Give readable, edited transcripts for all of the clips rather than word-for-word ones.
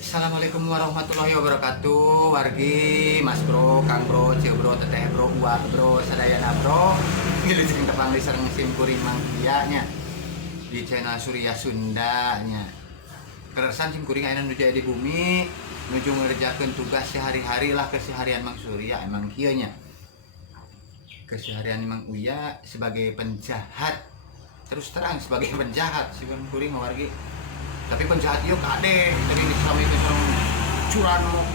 Assalamualaikum warahmatullahi wabarakatuh. Wargi, Mas Bro, Kang Bro, Cio Bro, Teteh Bro, Uak Bro, Sadayana Bro. Ngilusin tepang di sareng sim kuring mangkianya di channel Surya Sunda nya. Keresan sim kuring aya nuju di bumi, nuju ngerjakeun tugas sehari-hari lah keseharian Mang Surya emang kieu nya. Keseharian Mang Uya sebagai penjahat. Terus terang sebagai penjahat si kuring wargi. Tapi penjahat yuk kade tadi disami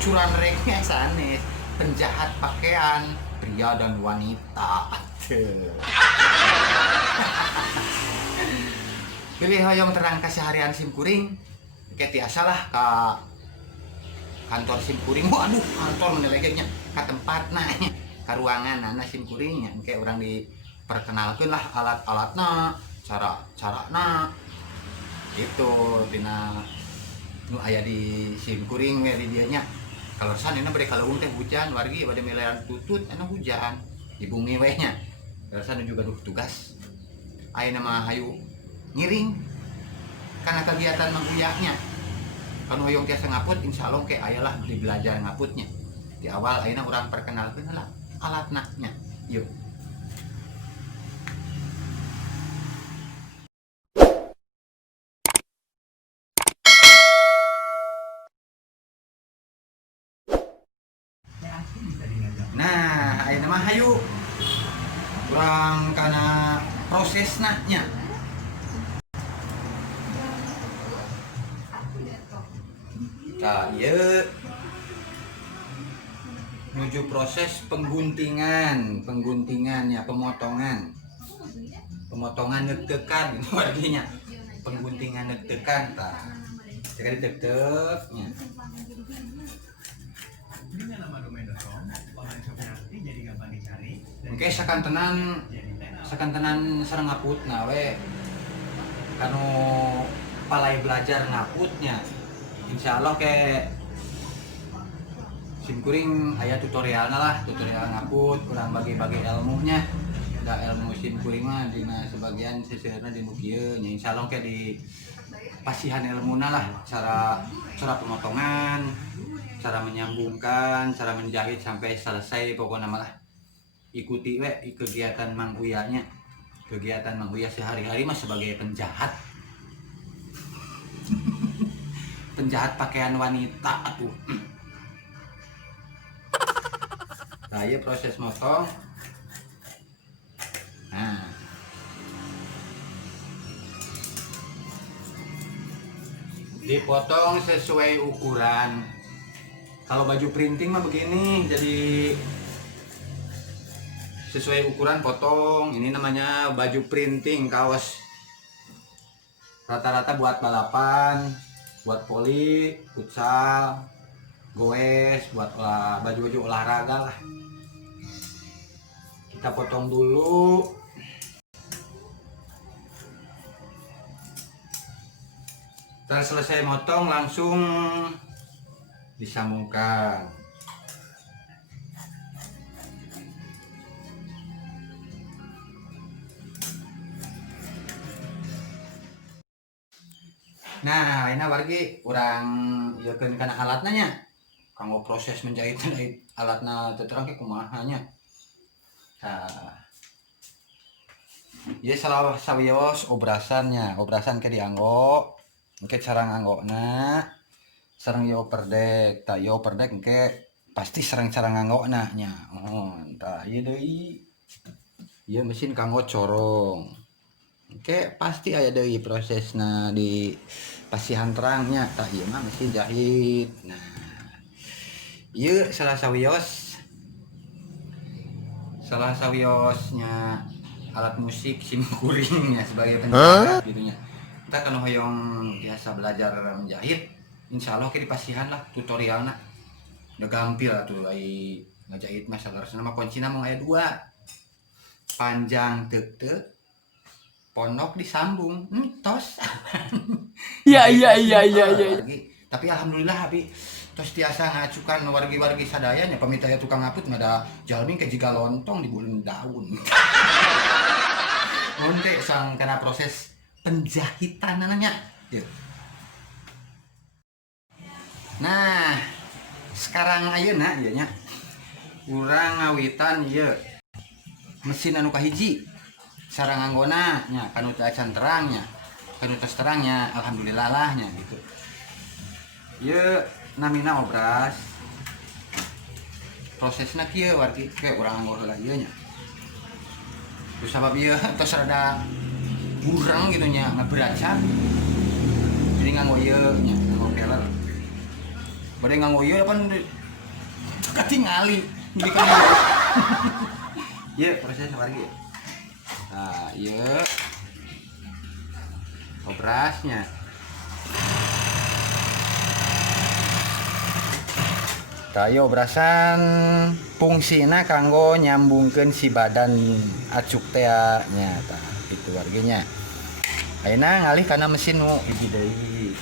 curan reknya sanes penjahat pakaian pria dan wanita. Pilih hoyong terang keseharian sim kuring kayak tiasa lah ke kantor sim kuring. Waduh, kantor menelegenya ke tempat nanya ke ruangan anak sim kuringnya kayak orang diperkenalkan lah alat-alatnya cara itu tina nu aya di sim kuring we di dianya kalau sanena bade kaleuweung teh hujan wargi bade milean tutut anu hujan di bumi we nya kalau sana juga duh tugas ayeuna mah hayu ngiring karena kegiatan manguyanya kan hoyong tiasa ngaput insyaallah ke aya lah di belajar ngaputnya di awal ayeuna urang perkenalkeun lah alatna nya yuk. Nah, ayeuna mah hayu kurang karena prosesna nya. Nah, ieu menuju proses pengguntingan ya, pemotongan ngetekan artinya pengguntingan ngetekan tah jadi teteknya. Oke, sakantenan sareng ngaputna we kanu palai belajar ngaputnya insyaallah ke sim kuring aya tutorial ngaput kurang bagi-bagi ilmunya da ilmu sim kuring mah dina sebagian seseueurna di nu kieu nya insyaallah ke di pasihan ilmuna lah cara pemotongan, cara menyambungkan, cara menjahit sampai selesai pokoknya malah ikuti we kegiatan Mang Uya nya. Kegiatan Mang Uya sehari-hari mah sebagai penjahat pakaian wanita atuh. Nah, ieu proses motong. Nah, dipotong sesuai ukuran. Kalau baju printing mah begini, jadi sesuai ukuran potong. Ini namanya baju printing kaos. Rata-rata buat balapan, buat voli, futsal, goes, buat baju-baju olahraga lah. Kita potong dulu. Setelah selesai motong langsung disambungkan. Nah, ini wargi kurang ieukeun kana alatna nya. Kanggo proses menjahit alatna teu terang ke kumaha nya. Nah, ieu sawios obrasannya, obrasan ke dianggo, engke cara nganggona, sareng ieu overdek. Tah ieu overdek engke pasti sareng cara nganggona nya. Tah ieu deui. Ieu mesin kanggo corong. Engke pasti aya deui prosesna di pasihan terangnya. Tah ieu mah mesin jahit. Nah, ieu salah sawiosnya alat musik sim kuring ya sebagai penjahat gitu nya. Kita kan hoyong biasa belajar menjahit, insyaallah ke di pasihan lah tutorialna. Udah gampil atuh ai ngajahit mah salerosna mah kuncina mah aya 2. Panjang teu pondok disambung tos. Iya. Tapi alhamdulillah abi tos tiasa ngacukan wargi-wargi sadaya nya pamitaya tukang ngaput ngada jalmi ke jiga lontong di bulan daun. Onte sang kena proses penjahitan namanya. Nah sekarang ayeuna ieu nya urang ngawitan ieu mesin anu kahiji sareng anggona nya kanu teu acan terangnya kanu tos terangnya alhamdulillah lah nya gitu. Ieu namina obras prosesna kieu wargi ke urang nganggo heula ieu nya. Terus sabab ieu tos rada burang gitu nya ngaberacan. Jadi nganggo ieu nya nganggo peler. Bade nganggo ieu pan katingali jadi kan. Ieu proses wargi. Nah, ieu obrasnya. Kayu obrasan fungsina kanggo nyambungkeun si badan acuk teh nya tah kitu warginya. Ayeuna ngalih kana mesin nu hiji deui.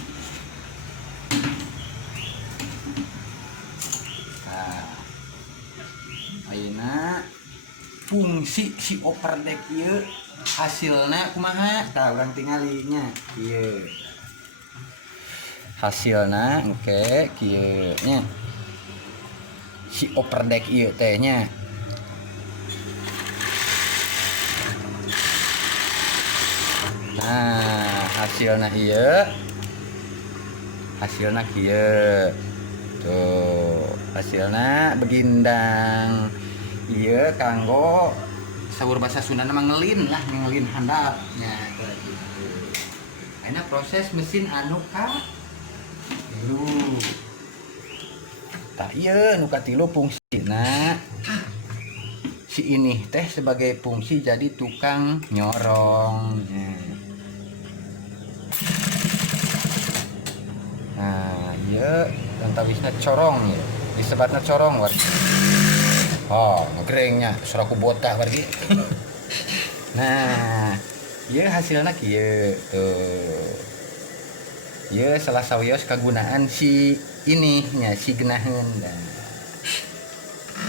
Nah, ayeuna fungsi si overdek ieu hasilna kumaha? Tah urang tingalinya ieu. Hasilna engke kieu nya. Si overdek ieu teh nya. Nah, hasilna ieu. Hasilna kieu. Tuh, hasilna begindang. Ieu kanggo saur bahasa Sundana mah ngelin lah, ngelin handap nya gitu. Ayeuna proses mesin anu ka tilu. Tah ieu nu katilu fungsina si ini teh sebagai fungsi jadi tukang nyorong. Nah, ieu antawisna corong ya. Disebatna corong war. Oh, ngegrengnya suraku botah wargi. Nah, ieu hasilna kieu tuh. Ieu salah sawios kagunaan si ini nya si genaheun.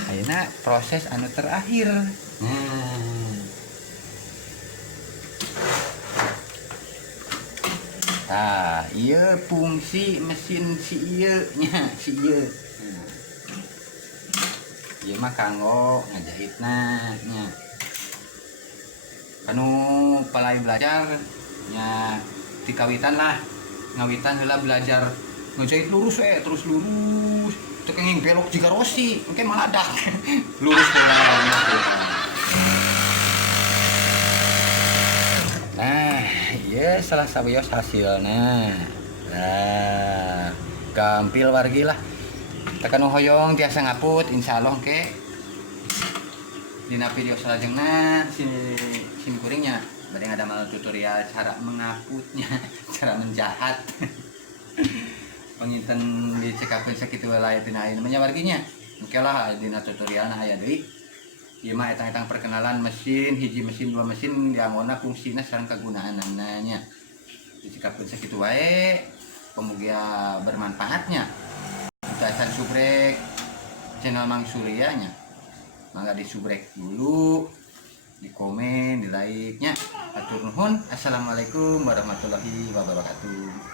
Ayeuna proses anu terakhir. Nah, ieu fungsi mesin si ieu nya si ieu. Ieu mah kanggo ngajahitna nya. Kanu palai belajar nya dikawitan lah. Ngawitan heula belajar ngejahit lurus terus lurus teu kenging belok jika rosi engke maladak lurus heula. Nah ieu salah sawios hasilna. Nah gampil wargi lah tekan hoyong tiasa ngaput insyaallah ke dina video salajengna sim kuringnya bade ngadamal tutorial cara mengaputnya cara menjahat. Panginten dicekakeun sakitu wae tina ayeuna nya warginya. Engke lah dina tutorialna aya deui. Ieu mah etang-etang perkenalan mesin, hiji mesin, dua mesin, dianggona fungsina sareng kagunaanna nya. Dicekakeun sakitu wae, pemugia bermanfaatnya. Kita subrek channel Mang Surya nya. Mangga disubrek dulu, di komen, di like nya. Atur nuhun. Assalamualaikum warahmatullahi wabarakatuh.